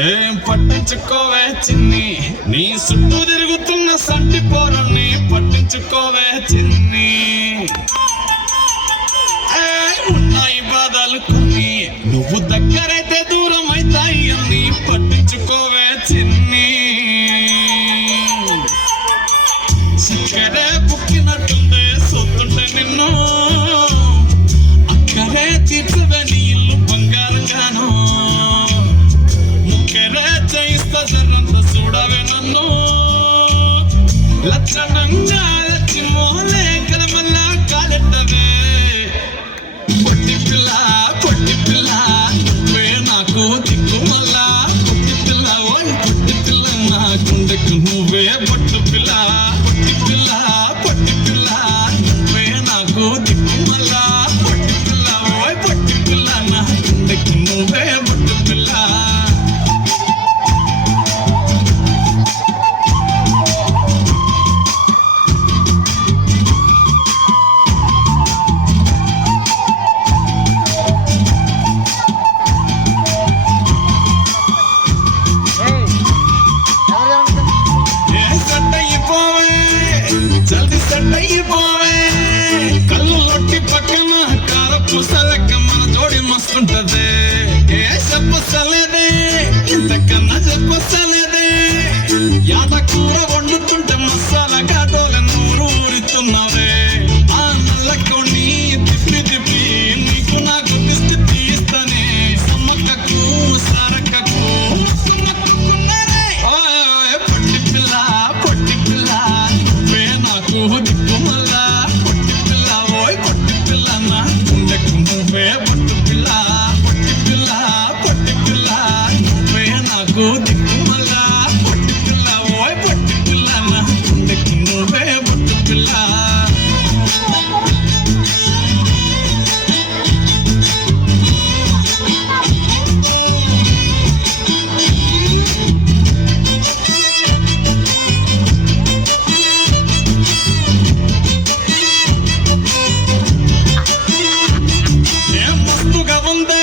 ఏం పట్టించుకోవే చిన్ని, నీ చుట్టూ తిరుగుతున్న సంటి పోరని పట్టించుకోవే చిన్ని. ఉన్నాయి బాధలు కొన్ని, నువ్వు దగ్గరైతే దూరం అవుతాయి అని పట్టించుకోవే చిన్ని. చక్కరే బుక్కినట్టుండే సొత్తుంటే నిన్ను అక్కరే తీర్చవే నీ ఇల్లు బంగారంగాను. ముక్కరే చేయిస్తా జరంత చూడవే నన్ను లక్షణంగా లచ్చి మోలే కలమల్లా కాలెట్టవే. పొట్టి పిల్ల పొట్టి పిల్ల నువ్వే నాకు దిక్కు మళ్ళా. పొట్టి పిల్ల ఓయ్ పొట్టి పిల్ల నా గుండెకు నువ్వే పొట్టు పిల్ల. పొట్టి పిల్ల పొట్టి పిల్ల నువ్వే నాకు దిక్కు మళ్ళా. పొట్టి పిల్ల ఓయ్ పొట్టి పిల్ల నా గుండెకు నువ్వే పొట్టు పిల్ల. జల్ది సెట్ అయిపోవే, కళ్ళు లొట్టి పక్కన కారపు సలక మన జోడి మస్తుంటదే. ఏ చెప్పలేదే ఇంతకన్నా చెప్పలేదే, యాట కూర వండుతుంటే మసాలా కాటోల నూరు ఊరుతున్నవే. ఆ నల్లకొని తిప్పి తిప్పి నీకు నాకు దిష్టి తీస్తానే. సమ్మక్కకు సారక్కకు పొట్టి పిల్ల పొట్టి పిల్ల నువ్వే నాకు దిక్కు మళ్ళా. పొట్టి పిల్ల ఓయ్ పొట్టి పిల్ల నా గుండెకు నువ్వే పొట్టు పిల్ల. పొట్టి పిల్ల పొట్టి పిల్ల నువ్వే నాకు దిక్కు మళ్ళా. పొట్టి పిల్ల ఓయ్ పొట్టి పిల్ల నా గుండెకు నువ్వే పొట్టు పిల్ల. మస్తుగా ఉందే